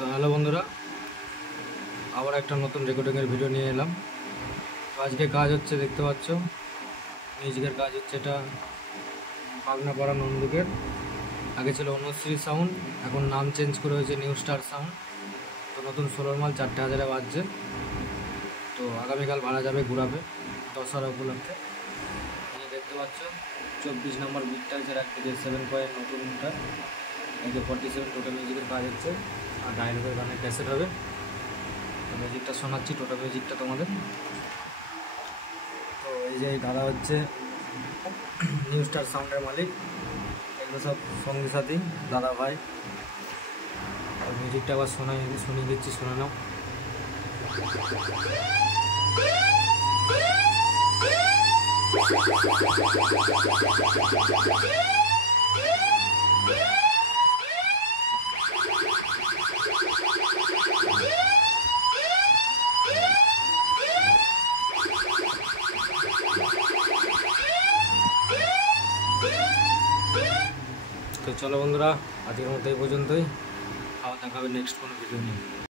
তো হ্যালো বন্ধুরা, আবার একটা নতুন রেকর্ডিংয়ের ভিডিও নিয়ে এলাম। তো আজকে কাজ হচ্ছে, দেখতে পাচ্ছ মিউজিকের কাজ হচ্ছে। এটা পাগনাপাড়া নন্দুকের। আগে ছিল অনুশ্রী সাউন্ড, এখন নাম চেঞ্জ করে হয়েছে নিউ স্টার সাউন্ড। তো নতুন 16 মাল 4,000-এ বাজছে। তো আগামীকাল ভাড়া যাবে ঘুরাবে দশহরা উপলক্ষে। এই যে দেখতে পাচ্ছ 24 নম্বর বিট টাইলসের একদিকে 7 পয়েন্ট নতুনটা, এদিকে 47 টোটাল মিউজিকের কাজ হচ্ছে। আর ডায়লগের গানের ক্যাসেট হবে। তো মিউজিকটা শোনাচ্ছি, টোটাল মিউজিকটা তোমাদের। তো এই যে এই দাদা হচ্ছে নিউ স্টার সাউন্ডের মালিক। এগুলো সব সঙ্গী সাথী দাদা ভাই। আর মিউজিকটা আবার শুনিয়ে দিচ্ছি, শুনে নাও। তো চলো বন্ধুরা, আজকের মতো এই পর্যন্তই। আবার দেখা হবে নেক্সট কোনো ভিডিও নিয়ে।